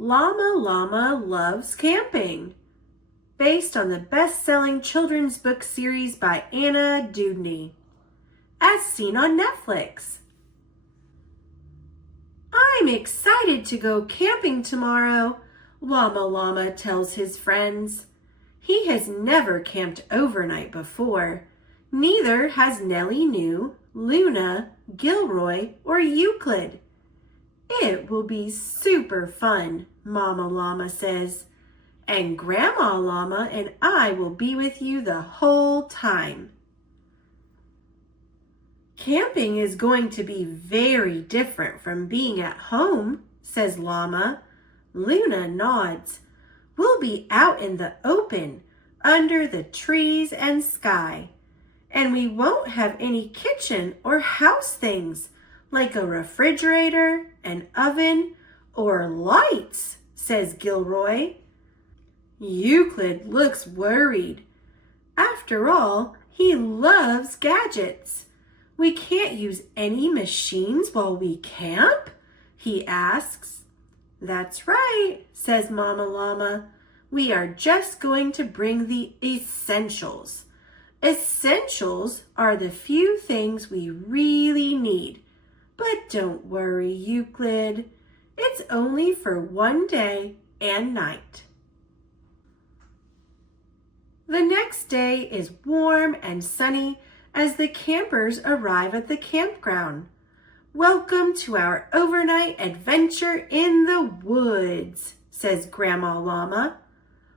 Llama Llama Loves Camping, based on the best-selling children's book series by Anna Dewdney, as seen on Netflix. I'm excited to go camping tomorrow, Llama Llama tells his friends. He has never camped overnight before. Neither has Nellie New, Luna, Gilroy, or Euclid. It will be super fun, Mama Llama says, and Grandma Llama and I will be with you the whole time. Camping is going to be very different from being at home, says Llama. Luna nods. We'll be out in the open, under the trees and sky, and we won't have any kitchen or house things like a refrigerator, an oven, or lights, says Gilroy. Euclid looks worried. After all, he loves gadgets. We can't use any machines while we camp? He asks. That's right, says Mama Llama. We are just going to bring the essentials. Essentials are the few things we really need. But don't worry, Euclid. It's only for one day and night. The next day is warm and sunny as the campers arrive at the campground. Welcome to our overnight adventure in the woods, says Grandma Llama.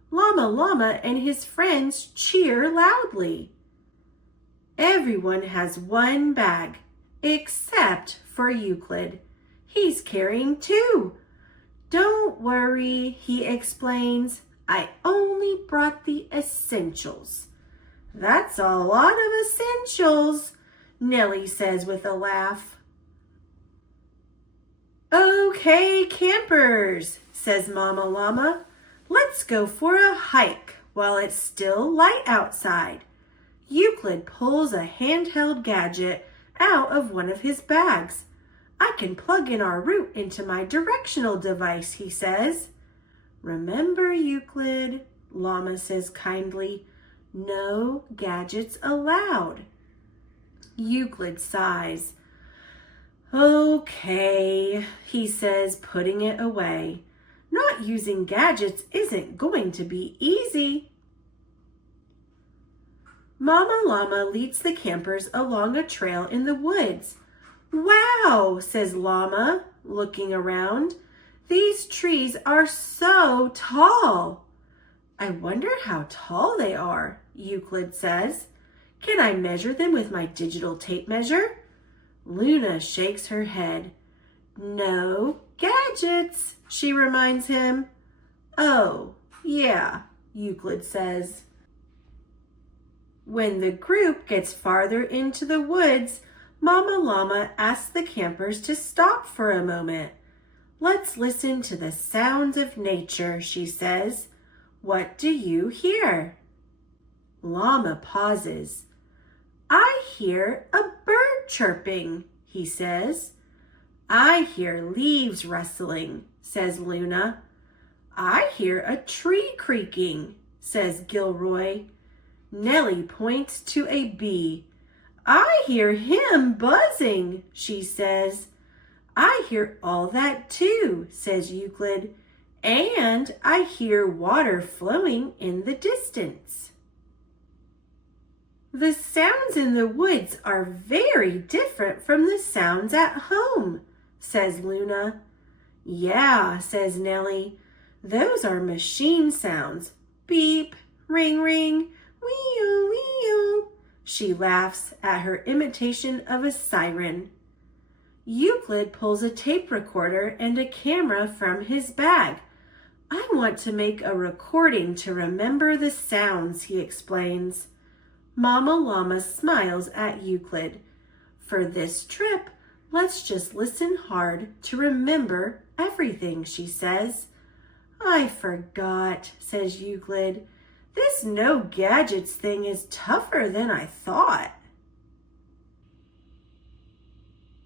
Llama Llama and his friends cheer loudly. Everyone has one bag, except for Euclid. He's carrying two. Don't worry, he explains. I only brought the essentials. That's a lot of essentials, Nellie says with a laugh. Okay, campers, says Mama Llama. Let's go for a hike while it's still light outside. Euclid pulls a handheld gadget out of one of his bags. I can plug in our route into my directional device, he says. Remember, Euclid, Llama says kindly, no gadgets allowed. Euclid sighs. Okay, he says, putting it away. Not using gadgets isn't going to be easy. Mama Llama leads the campers along a trail in the woods. Wow, says Llama, looking around. These trees are so tall. I wonder how tall they are, Euclid says. Can I measure them with my digital tape measure? Luna shakes her head. No gadgets, she reminds him. Oh, yeah, Euclid says. When the group gets farther into the woods, Mama Llama asks the campers to stop for a moment. Let's listen to the sounds of nature, she says. What do you hear? Llama pauses. I hear a bird chirping, he says. I hear leaves rustling, says Luna. I hear a tree creaking, says Gilroy. Nellie points to a bee. I hear him buzzing, she says. I hear all that too, says Euclid. And I hear water flowing in the distance. The sounds in the woods are very different from the sounds at home, says Luna. Yeah, says Nellie. Those are machine sounds. Beep, ring, ring, wee-oo, wee-oo. She laughs at her imitation of a siren. Euclid pulls a tape recorder and a camera from his bag. I want to make a recording to remember the sounds, he explains. Mama Llama smiles at Euclid. For this trip, let's just listen hard to remember everything, she says. I forgot, says Euclid. This no gadgets thing is tougher than I thought.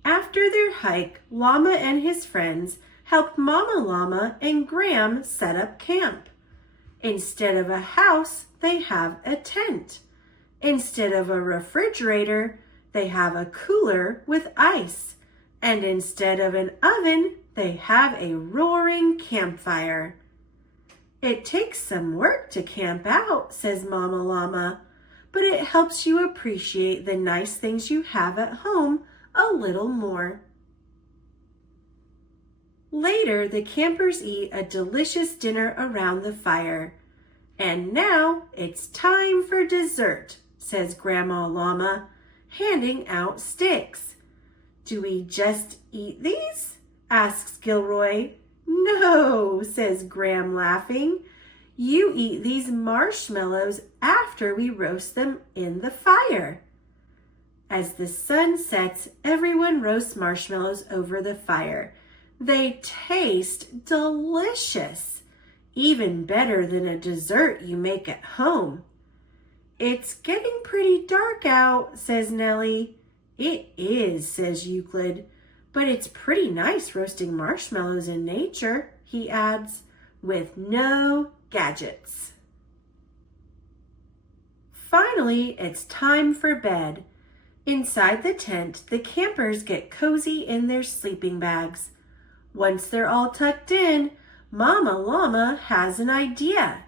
After their hike, Llama and his friends helped Mama Llama and Gram set up camp. Instead of a house, they have a tent. Instead of a refrigerator, they have a cooler with ice. And instead of an oven, they have a roaring campfire. It takes some work to camp out, says Mama Llama, but it helps you appreciate the nice things you have at home a little more. Later, the campers eat a delicious dinner around the fire. And now it's time for dessert, says Grandma Llama, handing out sticks. Do we just eat these? Asks Gilroy. No, says Gram, laughing. You eat these marshmallows after we roast them in the fire. As the sun sets, everyone roasts marshmallows over the fire. They taste delicious, even better than a dessert you make at home. It's getting pretty dark out, says Nellie. It is, says Euclid, but it's pretty nice roasting marshmallows in nature, he adds, with no gadgets. Finally, it's time for bed. Inside the tent, the campers get cozy in their sleeping bags. Once they're all tucked in, Mama Llama has an idea.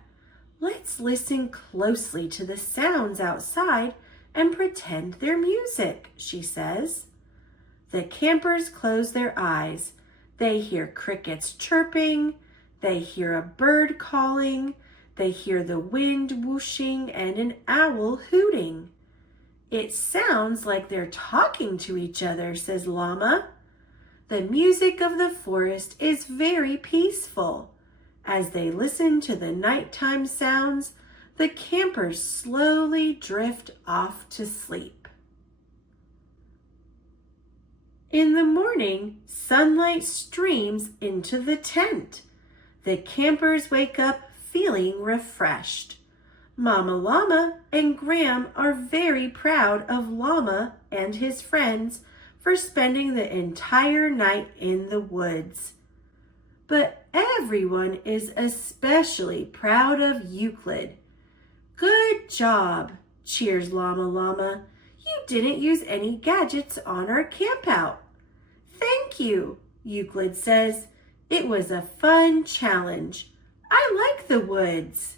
Let's listen closely to the sounds outside and pretend they're music, she says. The campers close their eyes. They hear crickets chirping. They hear a bird calling. They hear the wind whooshing and an owl hooting. It sounds like they're talking to each other, says Llama. The music of the forest is very peaceful. As they listen to the nighttime sounds, the campers slowly drift off to sleep. In the morning, sunlight streams into the tent. The campers wake up feeling refreshed. Mama Llama and Gram are very proud of Llama and his friends for spending the entire night in the woods. But everyone is especially proud of Euclid. Good job, cheers Llama Llama. You didn't use any gadgets on our campout. Thank you, Euclid says. It was a fun challenge. I like the woods.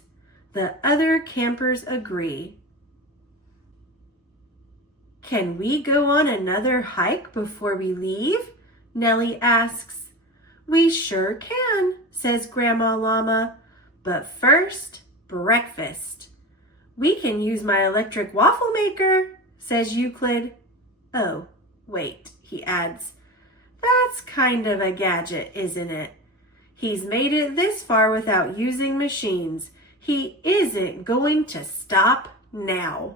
The other campers agree. Can we go on another hike before we leave? Nellie asks. We sure can, says Grandma Llama. But first, breakfast. We can use my electric waffle maker, says Euclid. Oh, wait, he adds. That's kind of a gadget, isn't it? He's made it this far without using machines. He isn't going to stop now.